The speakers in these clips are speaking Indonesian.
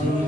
Ini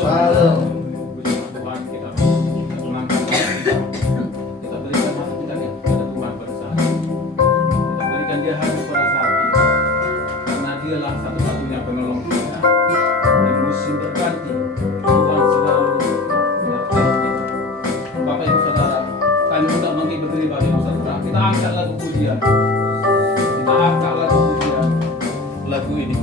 Salam. Puji Tuhan, kita menangkan kita berikan hati kita kepada Tuhan pada saat ini. Kita berikan dia hati pada saat ini, karena dialah satu-satunya penolong kita. Di musim berganti, Tuhan selalu menyertai kita. Bapak Ibu Saudara, kami hendak menghibur bagi dosa Tuhan. Kita angkat lagu pujian. Kita angkat lagu pujian. Lagu ini.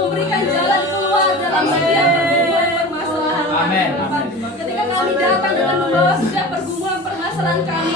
memberikan jalan keluar dalam setiap pergumulan permasalahan kami Bapa. Ketika kami datang dengan membawa setiap pergumulan permasalahan kami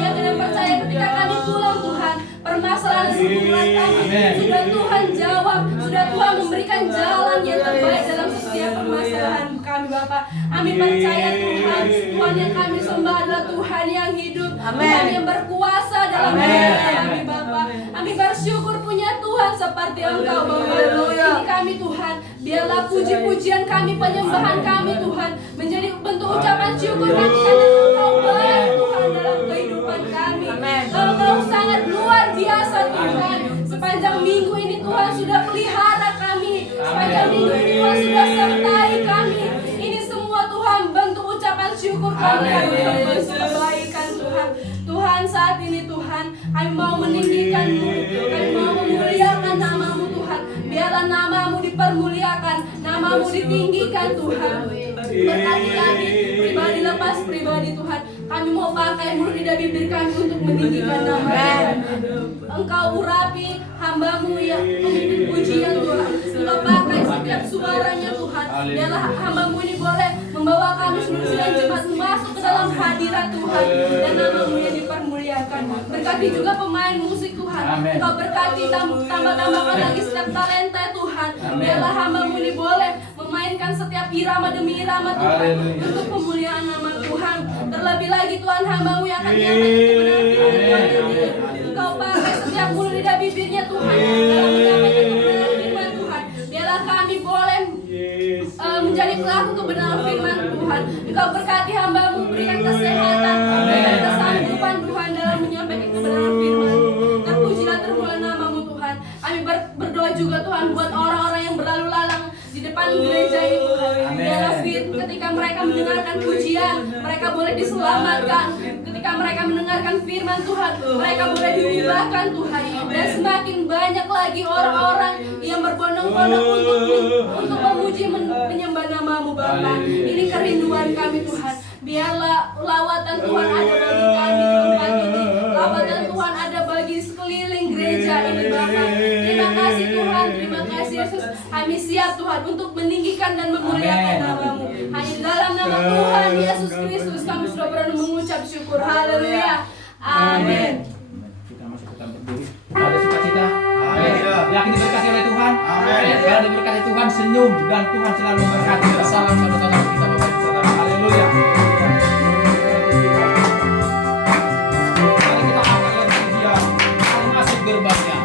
yakin dan percaya ketika kami pulang Tuhan, permasalahan dan pergumulan kami sudah Tuhan jawab, sudah Tuhan memberikan jalan yang terbaik dalam setiap permasalahan kami Bapa. Kami percaya Tuhan, Tuhan yang kami sembah adalah Tuhan yang hidup, Tuhan yang berkuasa dalam hidup kami Bapa. Kami bersyukur punya Tuhan seperti Engkau Bapa. Ini kami Tuhan, biarlah puji-pujian kami, penyembahan kami Tuhan menjadi bentuk ucapan syukur kami karena Engkau baik Tuhan dalam kehidupan kami. Engkau sangat luar biasa Tuhan. Sepanjang minggu ini Tuhan sudah pelihara kami. Sepanjang minggu ini Tuhan sudah sertai kami. Ini semua Tuhan bentuk ucapan syukur kami untuk kebaikan Tuhan. Tuhan saat ini Tuhan, kami mau meninggikan-Mu, kami mau memuliakan nama-Mu Tuhan. Biarlah nama-Mu dipermuliakan, nama-Mu ditinggikan Tuhan. Berkati kami, pribadi lepas pribadi Tuhan. Kami mau pakai mulut lidah bibir kami untuk meninggikan nama-Mu. Engkau urapi hamba-Mu yang memimpin pujian Tuhan. Engkau pakai setiap suaranya Tuhan. Biarlah hamba-Mu ini boleh membawa kami seluruh sidang jemaat masuk ke dalam hadirat Tuhan. Dan nama-Mu yang dipermuliakan. Berkati juga pemain musik Tuhan. Engkau berkati tambah-tambahkan lagi setiap talenta Tuhan. Biarlah hamba-Mu ini boleh memainkan setiap irama demi irama Tuhan untuk pemuliaan nama Tuhan. Terlebih lagi Tuhan, hamba-Mu yang akan menyampaikan kebenaran firman ini. Engkau pakai setiap mulut lidah bibirnya Tuhan dalam menyampaikan kebenaran firman Tuhan. Biarlah kami boleh menjadi pelaku kebenaran firman Tuhan. Engkau berkati hamba-Mu, berikan kesehatan, berikan kesanggupan Tuhan dalam menyampaikan kebenaran firman. Terpujilah termulia nama-Mu Tuhan. Kami berdoa juga Tuhan buat orang-orang yang berlalu lalang di depan gereja ini Tuhan. Biarlah ketika mereka mendengarkan pujian, mereka boleh diselamatkan. Ketika mereka mendengarkan firman Tuhan, mereka boleh diubahkan Tuhan. Dan semakin banyak lagi orang-orang yang berbondong-bondong untuk memuji menyembah nama-Mu Bapa. Ini kerinduan kami Tuhan. Biarlah lawatan Tuhan ada bagi kami di tempat ini. Lawatan Tuhan ada bagi sekeliling gereja ini Bapa. Terima kasih Tuhan, terima kasih Yesus. Kami siap Tuhan untuk meninggikan dan memuliakan nama-Mu. Hanya dalam nama Tuhan Yesus Kristus kami sudah berani mengucap syukur. Haleluya. Amin. Kita masuk ke tempat berdiri. Ada sukacita. Yakin diberkati oleh Tuhan. Kalau diberkati Tuhan, senyum dan Tuhan selalu memberkati. Salam saudara-saudara kita bersama. Haleluya. Mari kita angkat lagi dia. Masuk gerbangnya.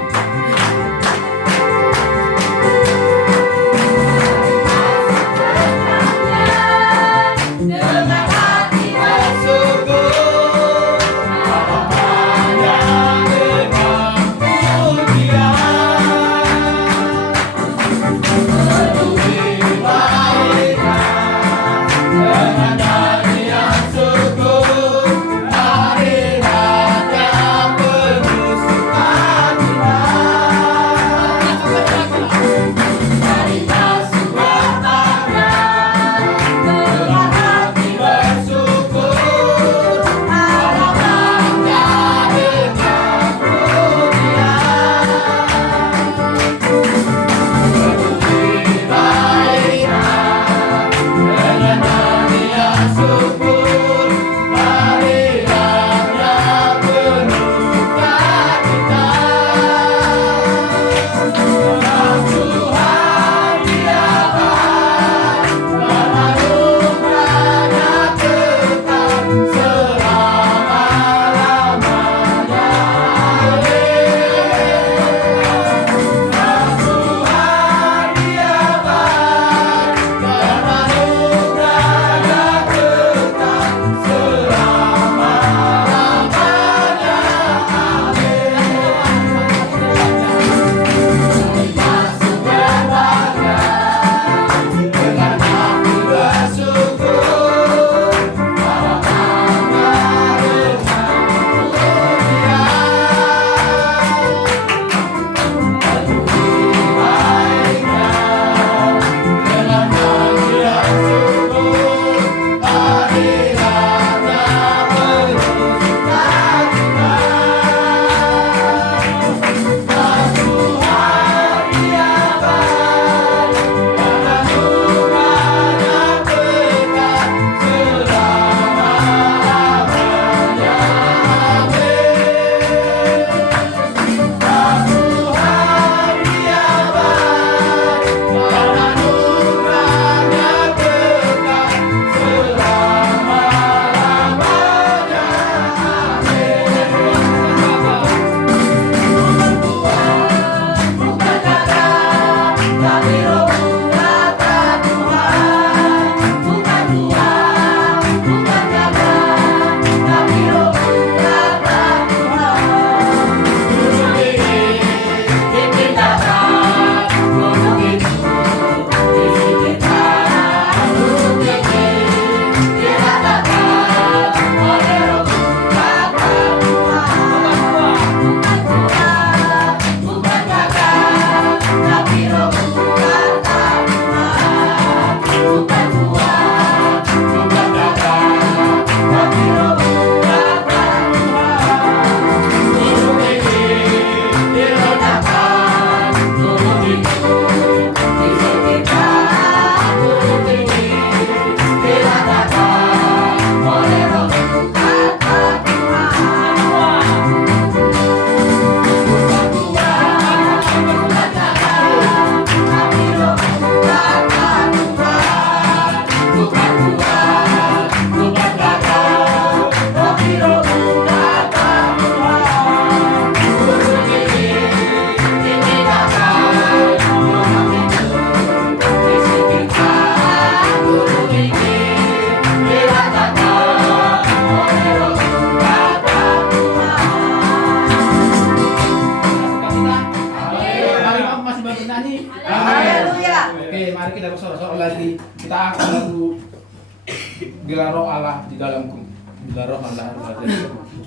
Bye. kita akan lalu bila roh Allah di dalamku, bila roh Allah berada di dalamku.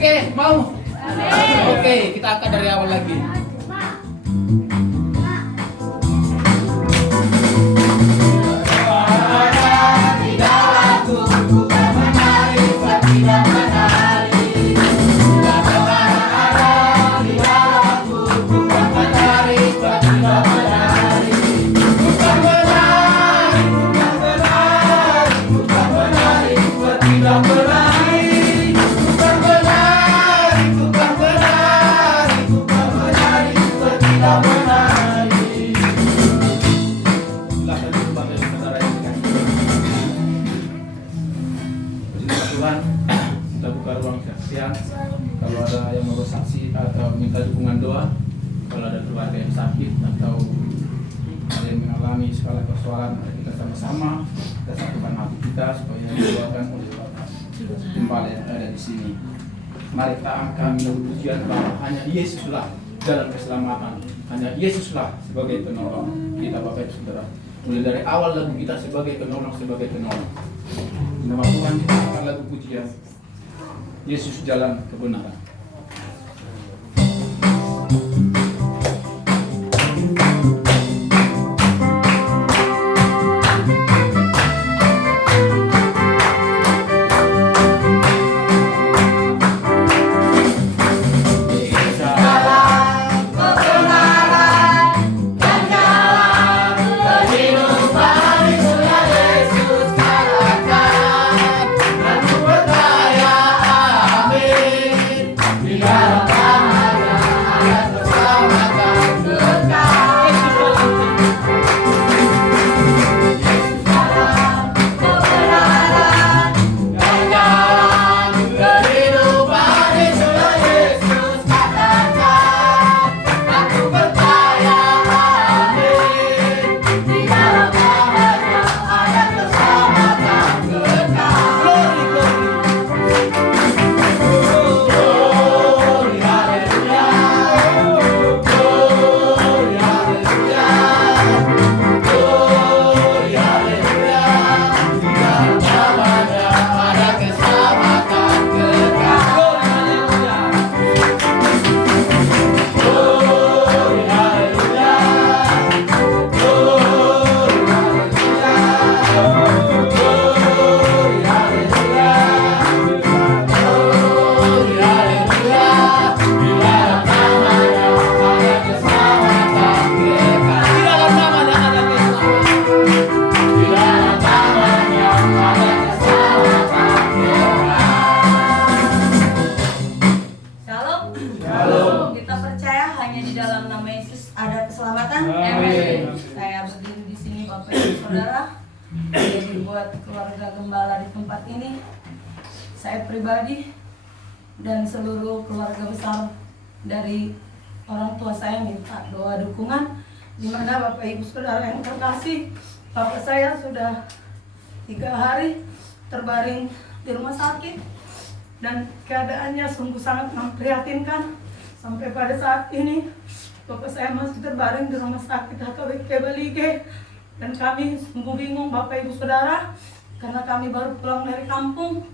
Oke, mau? Oke, kita akan dari awal lagi. Kita buka ruang kesaksian. Kalau ada yang mau bersaksi atau minta dukungan doa, kalau ada keluarga yang sakit atau ada yang mengalami segala persoalan, kita sama-sama kita satukan hati kita supaya didoakan oleh Bapak Gembala yang ada di sini. Mari kita angkat pujian bahwa hanya Yesuslah jalan keselamatan, hanya Yesuslah sebagai penolong kita, Bapak Ibu Saudara. Mulai dari awal lagu kita sebagai penolong, sebagai penolong. Nama Tuhan kita akan lagu pujian. Yesus jalan kebenaran. Saya pribadi dan seluruh keluarga besar dari orang tua saya minta doa dukungan Di mana Bapak Ibu Saudara yang terkasih, Bapak saya sudah 3 hari terbaring di rumah sakit dan keadaannya sungguh sangat memprihatinkan. Sampai pada saat ini Bapak saya masih terbaring di rumah sakit HKBP Balige dan kami sungguh bingung Bapak Ibu Saudara, karena kami baru pulang dari kampung.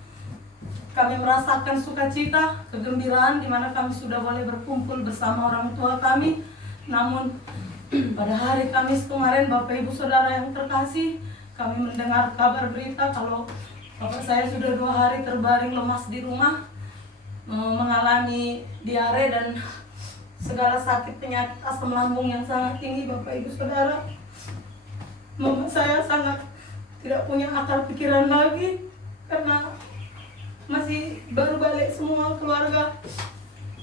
Kami merasakan sukacita, kegembiraan di mana kami sudah boleh berkumpul bersama orang tua kami. Namun pada hari Kamis kemarin Bapak Ibu Saudara yang terkasih, kami mendengar kabar berita kalau Bapak saya sudah 2 hari terbaring lemas di rumah, mengalami diare dan segala sakit penyakit asam lambung yang sangat tinggi. Bapak Ibu Saudara, Mama saya sangat tidak punya akal pikiran lagi karena masih baru balik semua keluarga,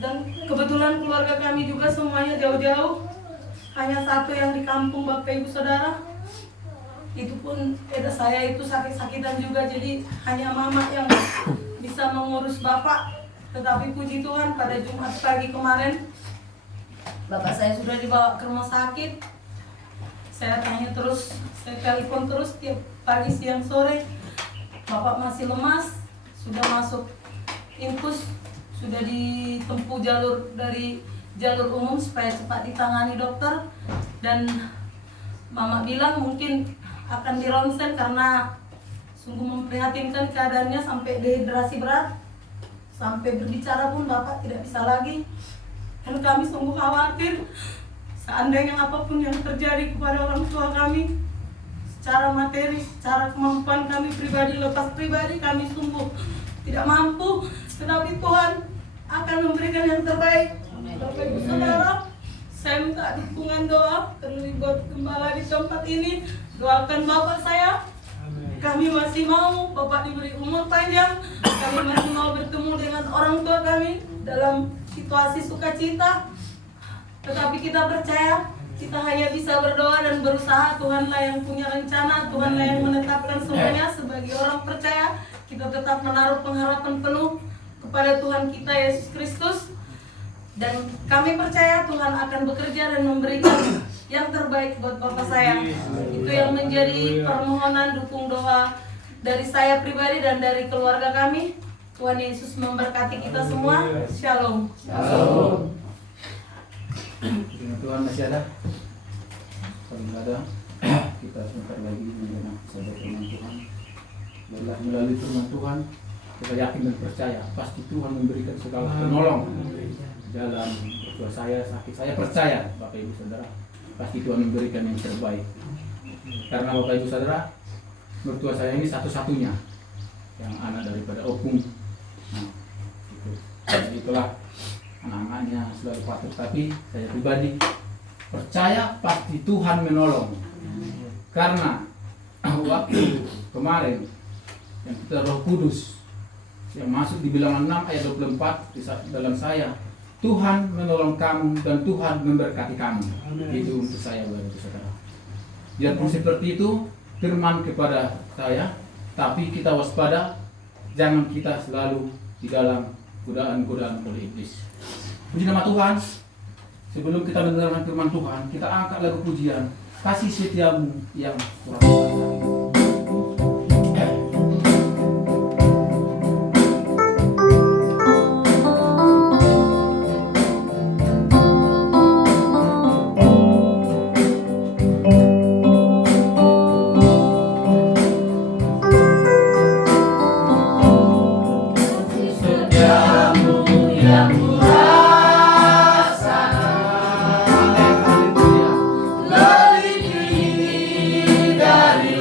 dan kebetulan keluarga kami juga semuanya jauh-jauh. Hanya satu yang di kampung Bapak Ibu Saudara. Itu pun saya itu sakit-sakitan juga, jadi hanya Mama yang bisa mengurus Bapak. Tetapi puji Tuhan pada Jumat pagi kemarin Bapak saya sudah dibawa ke rumah sakit. Saya tanya terus, saya telepon terus tiap pagi, siang, sore. Bapak masih lemas, sudah masuk infus, sudah ditempuh jalur dari jalur umum supaya cepat ditangani dokter, dan Mama bilang mungkin akan dironsen karena sungguh memprihatinkan keadaannya sampai dehidrasi berat, sampai berbicara pun Bapak tidak bisa lagi. Dan kami sungguh khawatir seandainya apapun yang terjadi kepada orang tua kami secara materi, secara kemampuan kami pribadi, lepas pribadi kami sungguh tidak mampu, tetapi Tuhan akan memberikan yang terbaik. Bapak Ibu Saudara, saya minta dukungan doa terlebih buat gembala di tempat ini. Doakan Bapak saya. Kami masih mau Bapak diberi umur panjang. Kami masih mau bertemu dengan orang tua kami dalam situasi sukacita. Tetapi kita percaya, kita hanya bisa berdoa dan berusaha. Tuhanlah yang punya rencana, Tuhanlah yang menetapkan semuanya. Sebagai orang percaya, kita tetap menaruh pengharapan penuh kepada Tuhan kita Yesus Kristus. Dan kami percaya Tuhan akan bekerja dan memberikan yang terbaik buat Bapak saya. Itu yang menjadi permohonan dukung doa dari saya pribadi dan dari keluarga kami. Tuhan Yesus memberkati kita semua. Shalom. Shalom. Tuhan masih ada? Kalau tidak ada, kita sebentar lagi mendengar sabda firman Tuhan. Biarlah melalui firman Tuhan kita yakin dan percaya pasti Tuhan memberikan segala penolong dalam mertua saya sakit. Saya percaya Bapak Ibu Saudara pasti Tuhan memberikan yang terbaik, karena Bapak Ibu Saudara, mertua saya ini satu-satunya yang anak daripada opung. Nah, itu. Jadi itulah anak-anaknya selalu patuh, tapi saya pribadi percaya pasti Tuhan menolong, karena waktu kemarin yang kita Roh Kudus yang masuk di Bilangan 6 ayat 24 di dalam saya, Tuhan menolong kamu dan Tuhan memberkati kamu. Itu untuk saya, Bapak Ibu Saudara. Biarpun seperti itu firman kepada saya, tapi kita waspada, jangan kita selalu di dalam godaan-godaan oleh iblis. Puji nama Tuhan. Sebelum kita mendengarkan firman Tuhan, kita angkat lagu pujian Kasih Setiamu yang kurang biasa. Dari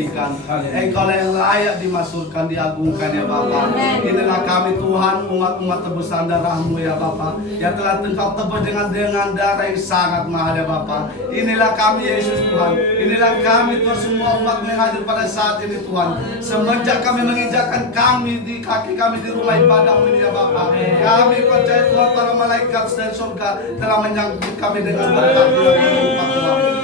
ditinggikan. Engkau lah yang layak dimasukkan, diagungkan ya Bapa. Inilah kami Tuhan, umat-umat tebusan darah-Mu ya Bapa, yang telah Engkau tebus dengan darah yang sangat mahal ya Bapa. Inilah kami Yesus Tuhan. Inilah kami Tuhan, semua umat yang hadir pada saat ini Tuhan. Semenjak kami menginjakkan kami di kaki kami di rumah ibadah-Mu ini ya Bapa, kami percaya Tuhan para malaikat dari surga telah menyambut kami dengan berkat Tuhan.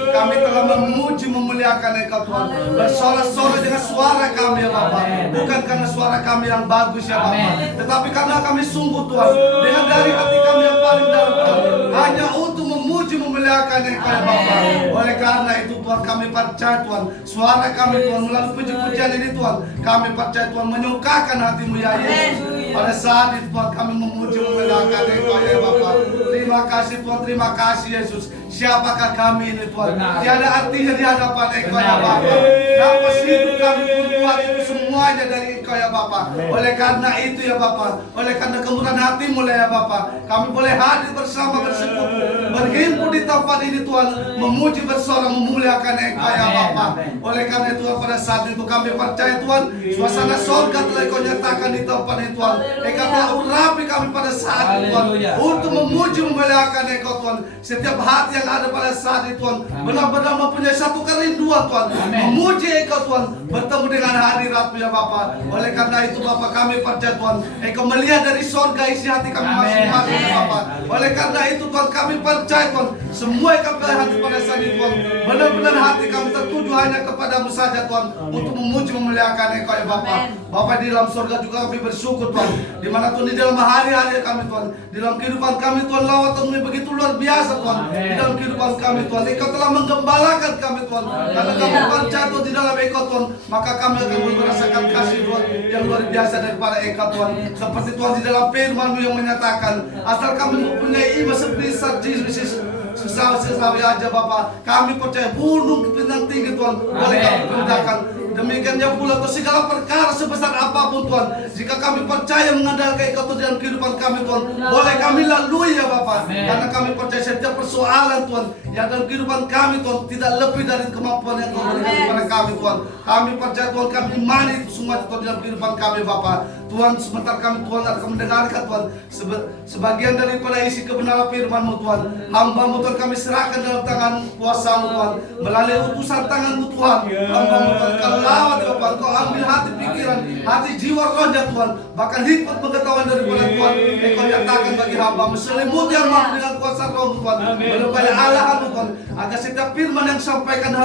Kami telah memuji memuliakan Engkau Tuhan, bersorak-sorai dengan suara kami ya Bapa, bukan karena suara kami yang bagus ya Bapa, tetapi karena kami sungguh Tuhan dengan dari hati kami yang paling dalam Tuhan, hanya untuk memuji memuliakan Engkau ya Bapa. Oleh karena itu Tuhan, kami percaya Tuhan, suara kami Tuhan melalui puji-pujian ini Tuhan, kami percaya Tuhan menyukakan hati-Mu ya Yesus. Pada saat itu Tuhan, kami memuji memuliakan Engkau ya Bapa. Terima kasih Tuhan, terima kasih Yesus. Siapakah kami ini Tuhan? Tiada artinya di hadapan Engkau ya Bapa. Nafas hidup kami Tuhan itu semuanya dari Engkau ya Bapa. Oleh karena itu ya Bapa, oleh karena kemurahan hati-Mu ya Bapa, kami boleh hadir bersama bersekutu, berhimpun di tempat ini Tuhan, memuji bersorak memuliakan Engkau ya Bapa. Oleh karena itu pada saat itu kami percaya Tuhan, suasana surga telah Engkau nyatakan di tempat ini Tuhan. Engkau telah urapi kami pada saat itu Tuhan, untuk memuji memuliakan Engkau Tuhan. Setiap hati yang ada pada saat itu Tuhan benar-benar mempunyai satu kerinduan Tuhan, memuji Engkau Tuhan, bertemu dengan hadirat-Mu ya Bapa. Oleh karena itu Bapa, kami percaya Tuhan, Engkau melihat dari surga isi hati kami masing-masing ya Bapa. Oleh karena itu Tuhan, kami percaya Tuhan, semua yang kami hati pada saat itu Tuhan, benar-benar hati kami tertuju hanya kepada-Mu saja Tuhan, untuk memuji memuliakan Engkau ya Bapa. Bapa, di dalam surga juga kami bersyukur Tuhan, di mana Tuhan di dalam hari-hari kami Tuhan, di dalam kehidupan kami Tuhan, lawatan-Mu begitu luar biasa Tuhan. Di dalam kehidupan kami Tuhan, Engkau telah menggembalakan kami Tuhan, karena kami percaya Tuhan di dalam Engkau Tuhan, maka kami akan merasakan kasih Tuhan yang luar biasa daripada Engkau Tuhan. Seperti Tuhan di dalam firman-Mu yang menyatakan, asal kami mempunyai iman sebesar Yesus sesawi aja Bapa, kami percaya gunung bintang tinggi Tuhan boleh kami pindahkan. Demikiannya pula Tuhan, segala perkara sebesar apapun Tuhan, jika kami percaya mengandalkan Engkau Tuhan dalam kehidupan kami Tuhan, boleh kami lalui ya Bapa. Karena kami percaya setiap persoalan Tuhan yang dalam kehidupan kami Tuhan tidak lebih dari kemampuan yang Kau berikan kepada kami Tuhan. Kami percaya Tuhan, kami imani itu semua Tuhan dalam kehidupan kami Bapa. Tuhan, sebentar kami Tuhan akan mendengarkan Tuhan sebagian daripada isi kebenaran firman-Mu Tuhan. Hamba-Mu Tuhan kami serahkan dalam tangan kuasa-Mu Tuhan, melalui utusan tangan-Mu Tuhan. Hamba-Mu Tuhan Kau lawat ya Bapak, Kau ambil hati pikiran, hati jiwa rohnya Tuhan, bahkan hikmat pengetahuan daripada Tuhan. Engkau nyatakan bagi hamba-Mu, selimuti hamba-Mu dengan kuasa Roh-Mu Tuhan, melukai Allah-Mu Tuhan, agar setiap firman yang disampaikan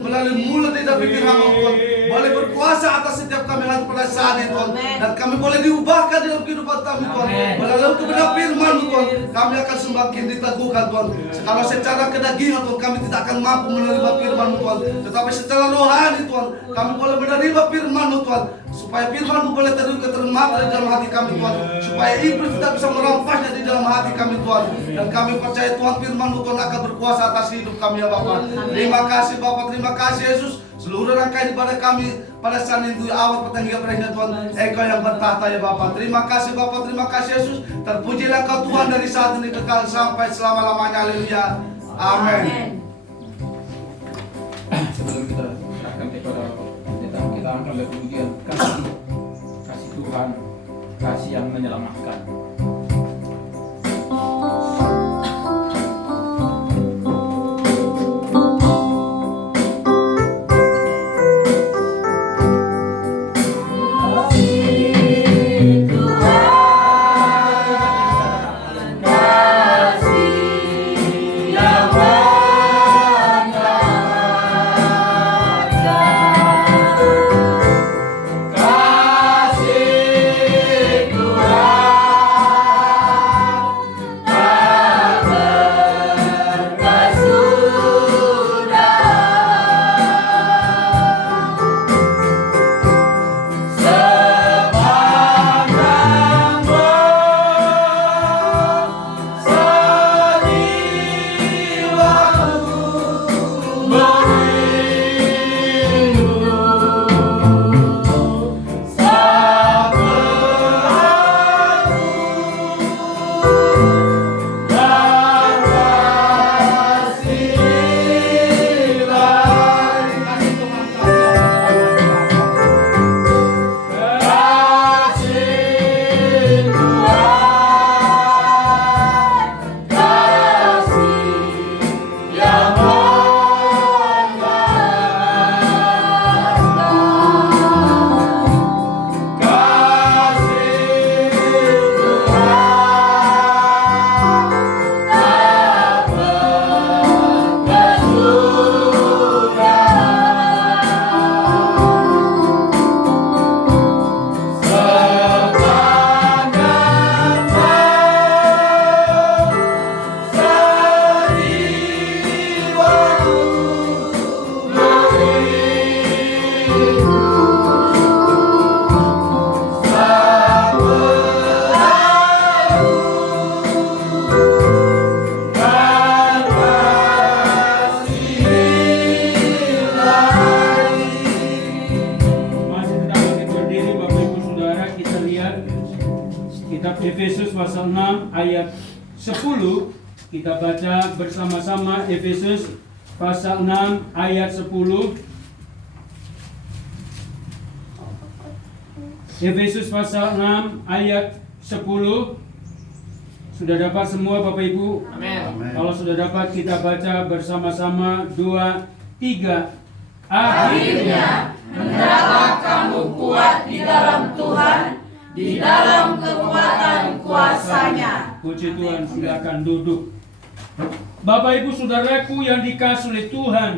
melalui mulut dan pikir hamba Tuhan boleh berkuasa atas setiap kami hati pada saat ini Tuhan, dan kami boleh diubahkan dalam kehidupan kami Tuhan, melalui kebenaran firman-Mu Tuhan. Kami akan semakin diteguhkan Tuhan. Kalau secara kedagingan Tuhan kami tidak akan mampu menerima firman-Mu Tuhan, tetapi secara rohani Tuhan kami boleh menerima firman-Mu Tuhan, supaya firman-Mu boleh termata di dalam hati kami Tuhan, supaya iblis tidak bisa merampasnya di dalam hati kami Tuhan. Dan kami percaya Tuhan, firman-Mu Tuhan akan berkuasa atas hidup kami ya Bapa. Terima kasih Bapa, terima kasih Yesus. Seluruh rangkaian ibadah kami pada saat itu awal petang hingga berakhir Tuhan, Engkau yang bertahta ya Bapa. Terima kasih Bapa, terima kasih Yesus. Terpujilah Kau Tuhan dari saat ini kekal sampai selama-lamanya. Haleluya. Amin. Sebelum kita serahkan kepada kita akan lihat pujian kasih Tuhan, kasih yang menyelamatkan. Kasih Tuhan Kitab Efesus pasal 6 ayat 10. Kita baca bersama-sama Efesus pasal 6 ayat 10. Efesus pasal 6 ayat 10. Sudah dapat semua Bapak Ibu? Amin. Kalau sudah dapat kita baca bersama-sama 2, 3. Akhirnya hendaklah kamu kuat di dalam Tuhan, di dalam kekuatan kuasa-Nya. Puji Tuhan, silakan duduk. Bapak Ibu Saudaraku yang dikasihi oleh Tuhan,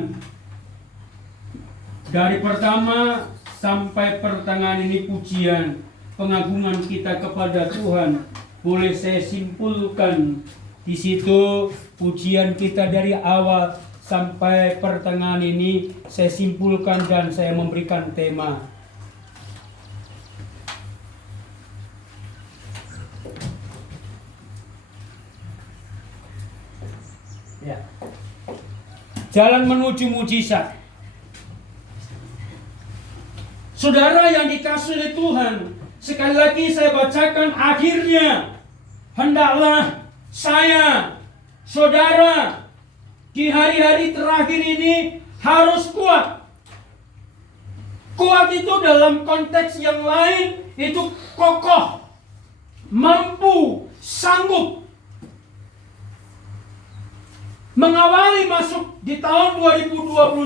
dari pertama sampai pertengahan ini pujian, pengagungan kita kepada Tuhan, boleh saya simpulkan di situ pujian kita dari awal sampai pertengahan ini saya simpulkan dan saya memberikan tema. Ya. Jalan menuju mujizat. Saudara yang dikasihi oleh Tuhan, sekali lagi saya bacakan akhirnya hendaklah saya, saudara, di hari-hari terakhir ini harus kuat. Kuat itu dalam konteks yang lain itu kokoh, mampu, sanggup. Mengawali masuk di tahun 2021,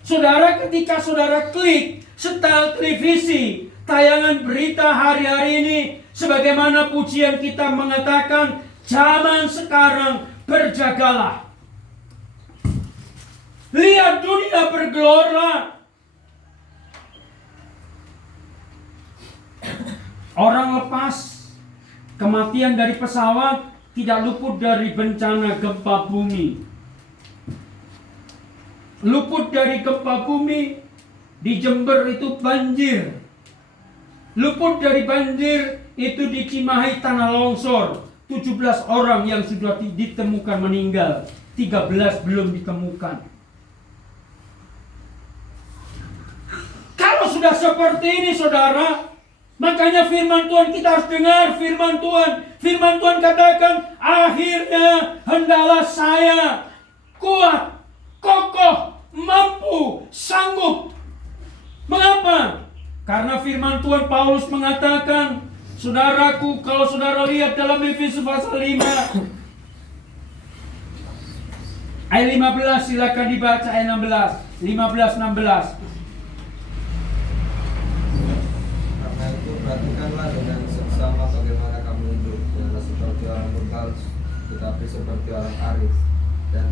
saudara, ketika saudara klik setel televisi, tayangan berita hari-hari ini, sebagaimana pujian kita mengatakan, zaman sekarang berjagalah. Lihat dunia bergelora. Orang lepas kematian dari pesawat tidak luput dari bencana gempa bumi. Luput dari gempa bumi, di Jember itu banjir. Luput dari banjir itu di Cimahi tanah longsor. 17 orang yang sudah ditemukan meninggal, 13 belum ditemukan. Kalau sudah seperti ini saudara, makanya firman Tuhan kita harus dengar firman Tuhan. Firman Tuhan katakan, akhirnya hendaklah saya kuat, kokoh, mampu, sanggup. Mengapa? Karena firman Tuhan Paulus mengatakan, saudaraku, kalau saudara lihat dalam Efesus pasal 5 ayat 15, silakan dibaca ayat 16, 16. Karena itu perhatikanlah dengan seksama bagaimana kamu hidup, janganlah seperti orang brutal, tetapi seperti orang arif, dan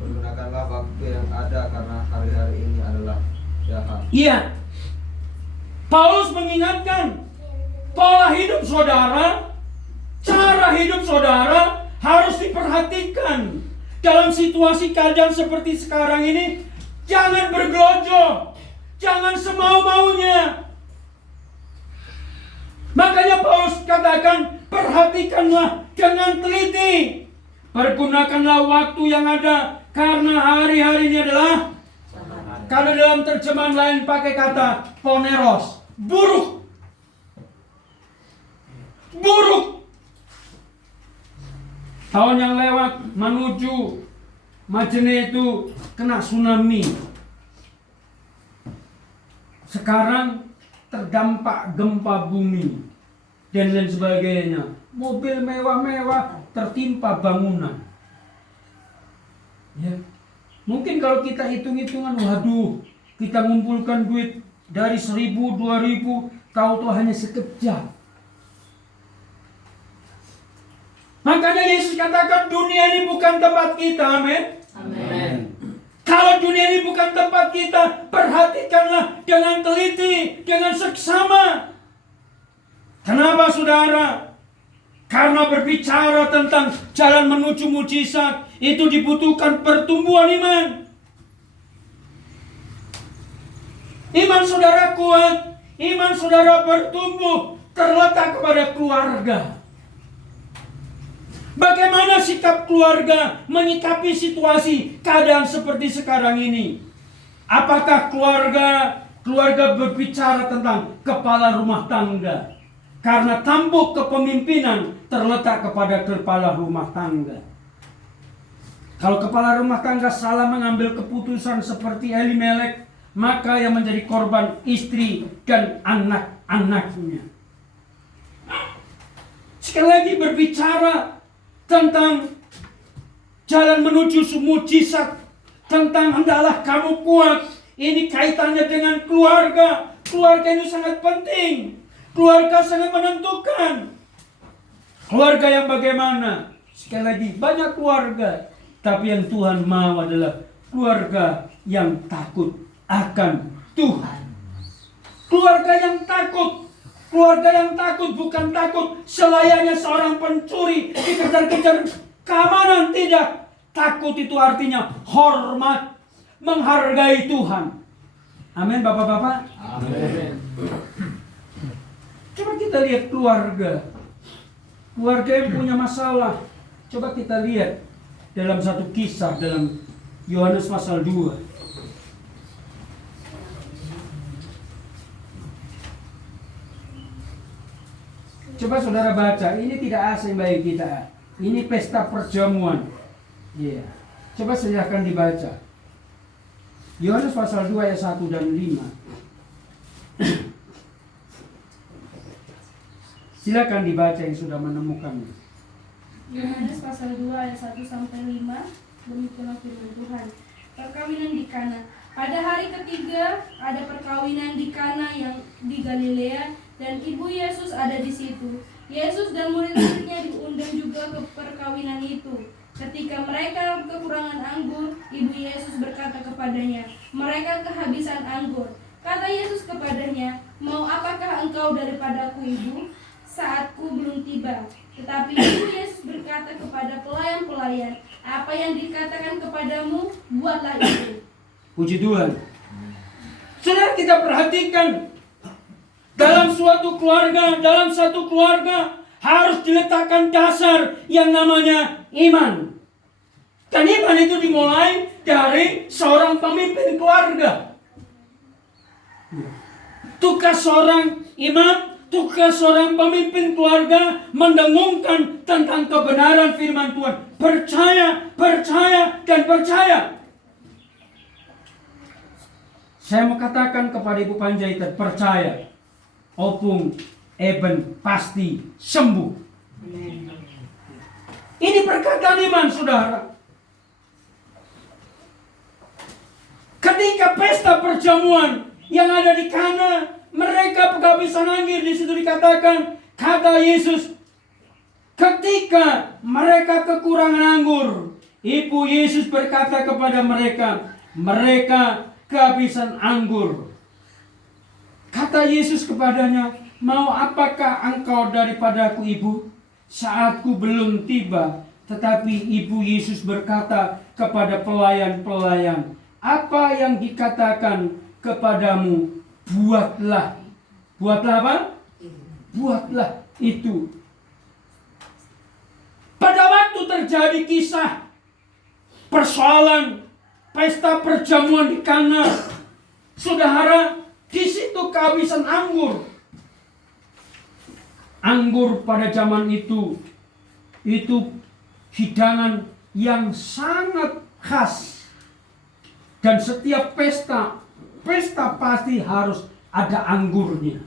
pergunakanlah waktu yang ada karena hari-hari ini adalah jahat. Iya. Paulus mengingatkan pola hidup saudara, cara hidup saudara harus diperhatikan. Dalam situasi keadaan seperti sekarang ini, jangan bergelojoh, jangan semau-maunya. Makanya Paulus katakan, perhatikanlah dengan teliti. Pergunakanlah waktu yang ada, karena hari-hari ini adalah, kalau dalam terjemahan lain pakai kata poneros, buruk. Buruk. Tahun yang lewat menuju Majene itu kena tsunami. Sekarang terdampak gempa bumi dan lain sebagainya. Mobil mewah-mewah tertimpa bangunan. Ya. Mungkin kalau kita hitung-hitungan, waduh, kita ngumpulkan duit dari 1.000, 2.000, tahu-tahu hanya sekejap. Makanya Yesus katakan dunia ini bukan tempat kita, amin. Amin. Kalau dunia ini bukan tempat kita, perhatikanlah dengan teliti, dengan seksama. Kenapa saudara? Karena berbicara tentang jalan menuju mujizat, itu dibutuhkan pertumbuhan iman. Iman saudara kuat, iman saudara bertumbuh, terletak kepada keluarga. Bagaimana sikap keluarga menyikapi situasi keadaan seperti sekarang ini? Apakah keluarga berbicara tentang kepala rumah tangga? Karena tampuk kepemimpinan terletak kepada kepala rumah tangga. Kalau kepala rumah tangga salah mengambil keputusan seperti Elimelek, maka yang menjadi korban istri dan anak-anaknya. Sekali lagi berbicara tentang jalan menuju mujizat, tentang hendaklah kamu kuat. Ini kaitannya dengan keluarga. Keluarga itu sangat penting. Keluarga sangat menentukan. Keluarga yang bagaimana? Sekali lagi, banyak keluarga. Tapi yang Tuhan mau adalah keluarga yang takut akan Tuhan. Keluarga yang takut. Keluarga yang takut bukan takut selayaknya seorang pencuri dikejar-kejar keamanan. Tidak. Takut itu artinya hormat, menghargai Tuhan. Amin, Bapak-bapak. Amin. Coba kita lihat keluarga. Keluarga yang punya masalah. Coba kita lihat dalam satu kisah dalam Yohanes pasal 2. Coba saudara baca, ini tidak asing bagi kita. Ini pesta perjamuan. Iya. Coba silahkan dibaca. Yohanes pasal 2 ayat 1 dan 5. Silakan dibaca yang sudah menemukannya. Yohanes pasal 2 ayat 1 sampai 5. Demikianlah firman Tuhan. Perkawinan di Kana. Pada hari ketiga ada perkawinan di Kana yang di Galilea, dan ibu Yesus ada di situ. Yesus dan murid-muridnya diundang juga ke perkawinan itu. Ketika mereka kekurangan anggur, ibu Yesus berkata kepadanya, "Mereka kehabisan anggur." Kata Yesus kepadanya, "Mau apakah engkau daripadaku, ibu? Saatku belum tiba." Tetapi ibu Yesus berkata kepada pelayan-pelayan, "Apa yang dikatakan kepadamu, buatlah itu." Puji Tuhan. Saudara, kita perhatikan dalam satu keluarga harus diletakkan dasar yang namanya iman. Dan iman itu dimulai dari seorang pemimpin keluarga. Tugas seorang imam, tugas seorang pemimpin keluarga mendengungkan tentang kebenaran firman Tuhan. Percaya, dan percaya. Saya mau katakan kepada Ibu Panjaitan, percaya. Opung Eben pasti sembuh. Ini perkataan iman, saudara. Ketika pesta perjamuan yang ada di Kana, mereka kehabisan anggur. Di situ dikatakan, kata Yesus, ketika mereka kekurangan anggur, ibu Yesus berkata kepada mereka, mereka kehabisan anggur. Kata Yesus kepadanya, "Mau apakah engkau daripadaku, ibu? Saatku belum tiba." Tetapi ibu Yesus berkata kepada pelayan-pelayan, "Apa yang dikatakan kepadamu, buatlah." Buatlah apa? Buatlah itu. Pada waktu terjadi kisah persoalan pesta perjamuan di Kana, saudara, di situ kehabisan anggur. Anggur pada zaman itu hidangan yang sangat khas. Dan setiap pesta pasti harus ada anggurnya.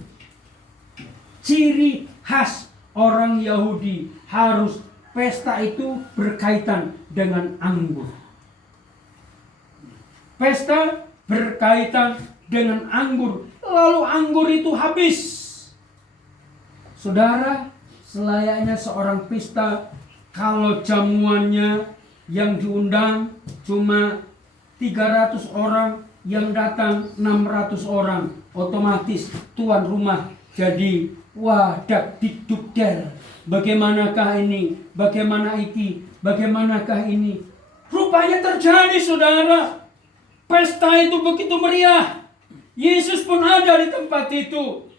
Ciri khas orang Yahudi harus pesta itu berkaitan dengan anggur. Pesta berkaitan dengan anggur. Lalu anggur itu habis. Saudara, selayaknya seorang pesta, kalau jamuannya yang diundang cuma 300 orang, yang datang 600 orang, otomatis tuan rumah jadi wadak didukder. Bagaimanakah ini? Bagaimana iki? Bagaimanakah ini? Rupanya terjadi, saudara. Pesta itu begitu meriah. Yesus pun ada di tempat itu.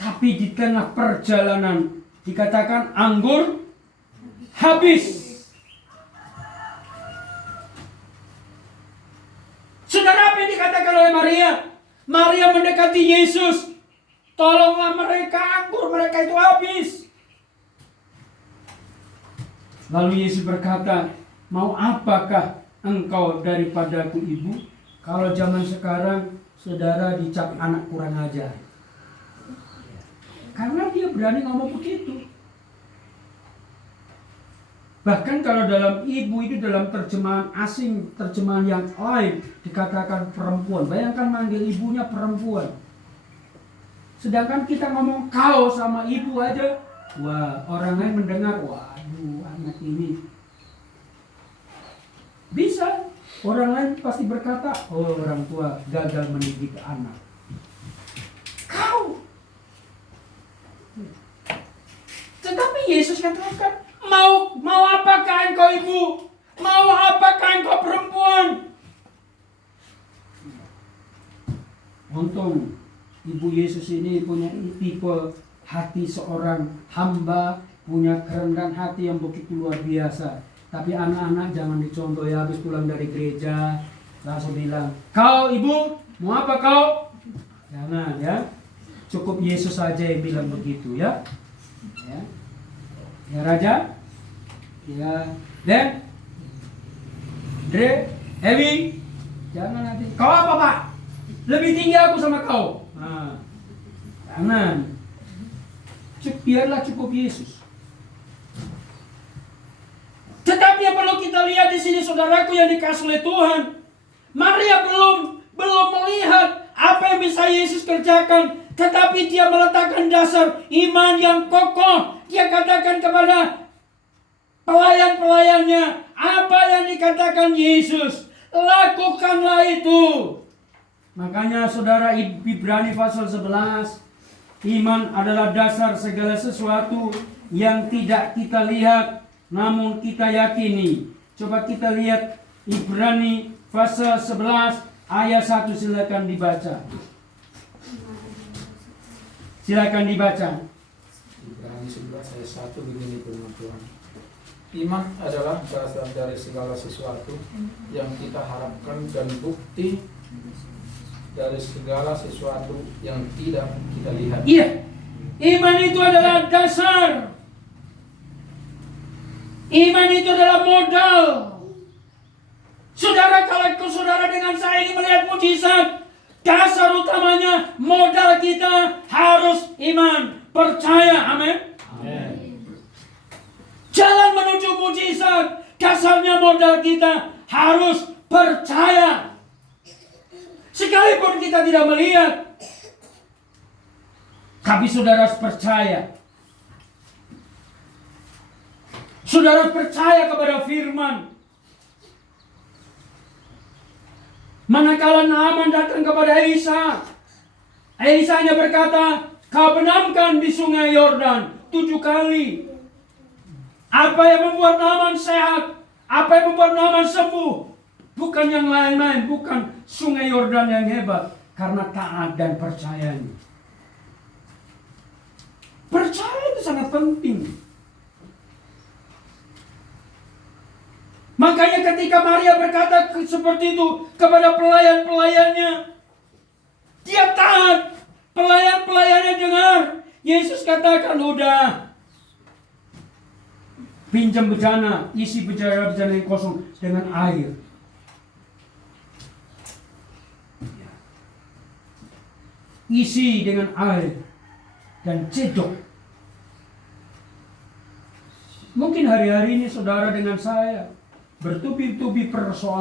Tapi di tengah perjalanan dikatakan anggur habis. Saudara, apa yang dikatakan oleh Maria? Maria mendekati Yesus. Tolonglah mereka, anggur mereka itu habis. Lalu Yesus berkata, mau apakah engkau daripadaku ibu? Kalau zaman sekarang saudara dicap anak kurang ajar. Karena dia berani ngomong begitu. Bahkan kalau dalam ibu itu dalam terjemahan asing, terjemahan yang lain dikatakan perempuan. Bayangkan manggil ibunya perempuan. Sedangkan kita ngomong kau sama ibu aja, wah orang lain mendengar, waduh anak ini. Bisa, orang lain pasti berkata, oh orang tua gagal mendidik anak. Kau. Tetapi Yesus katakan, mau apakah engkau ibu? Mau apakah engkau perempuan? Untung Ibu Yesus ini punya tipe hati seorang hamba, punya kerendahan hati yang begitu luar biasa. Tapi anak-anak jangan dicontoh ya, habis pulang dari gereja langsung bilang, kau ibu, mau apa kau? Jangan ya, cukup Yesus saja yang bilang begitu ya. Ya Raja, ya Dan, Dre, Ewi, jangan nanti. Kau apa Pak? Lebih tinggi aku sama kau. Nah, jangan. Biarlah cukup Yesus. Tetapi yang perlu kita lihat di sini, saudaraku yang dikasih oleh Tuhan, Maria belum melihat apa yang bisa Yesus kerjakan, tetapi dia meletakkan dasar iman yang kokoh. Dia katakan kepada pelayan-pelayannya, apa yang dikatakan Yesus, lakukanlah itu. Makanya saudara, Ibrani pasal 11, iman adalah dasar segala sesuatu yang tidak kita lihat namun kita yakini. Coba kita lihat Ibrani pasal 11 ayat 1, silakan dibaca. Silakan dibaca. Ibrani 11 ayat 1 begini firman Tuhan. Iman adalah dasar dari segala sesuatu yang kita harapkan dan bukti dari segala sesuatu yang tidak kita lihat. Iya, iman itu adalah dasar. Iman itu adalah modal. Saudara, kalau saudara dengan saya ini melihat mujizat, dasar utamanya modal kita harus iman, percaya, amin. Jalan menuju mujizat, dasarnya modal kita harus percaya. Sekalipun kita tidak melihat, tapi saudara harus percaya. Saudara harus percaya kepada firman. Manakala Naaman datang kepada Elisa, Elisa hanya berkata, kau benamkan di sungai Yordan 7 kali. Apa yang membuat Naaman sehat? Apa yang membuat Naaman sembuh? Bukan yang lain-lain, bukan sungai Yordan yang hebat, karena taat dan percayanya. Percaya itu sangat penting. Makanya ketika Maria berkata seperti itu kepada pelayan-pelayannya, dia taat. Pelayan-pelayannya dengar. Yesus katakan, udah, pinjam bejana, isi bejana yang kosong dengan air. Isi dengan air dan cedok. Mungkin hari-hari ini saudara dengan saya bertubi-tubi persoalan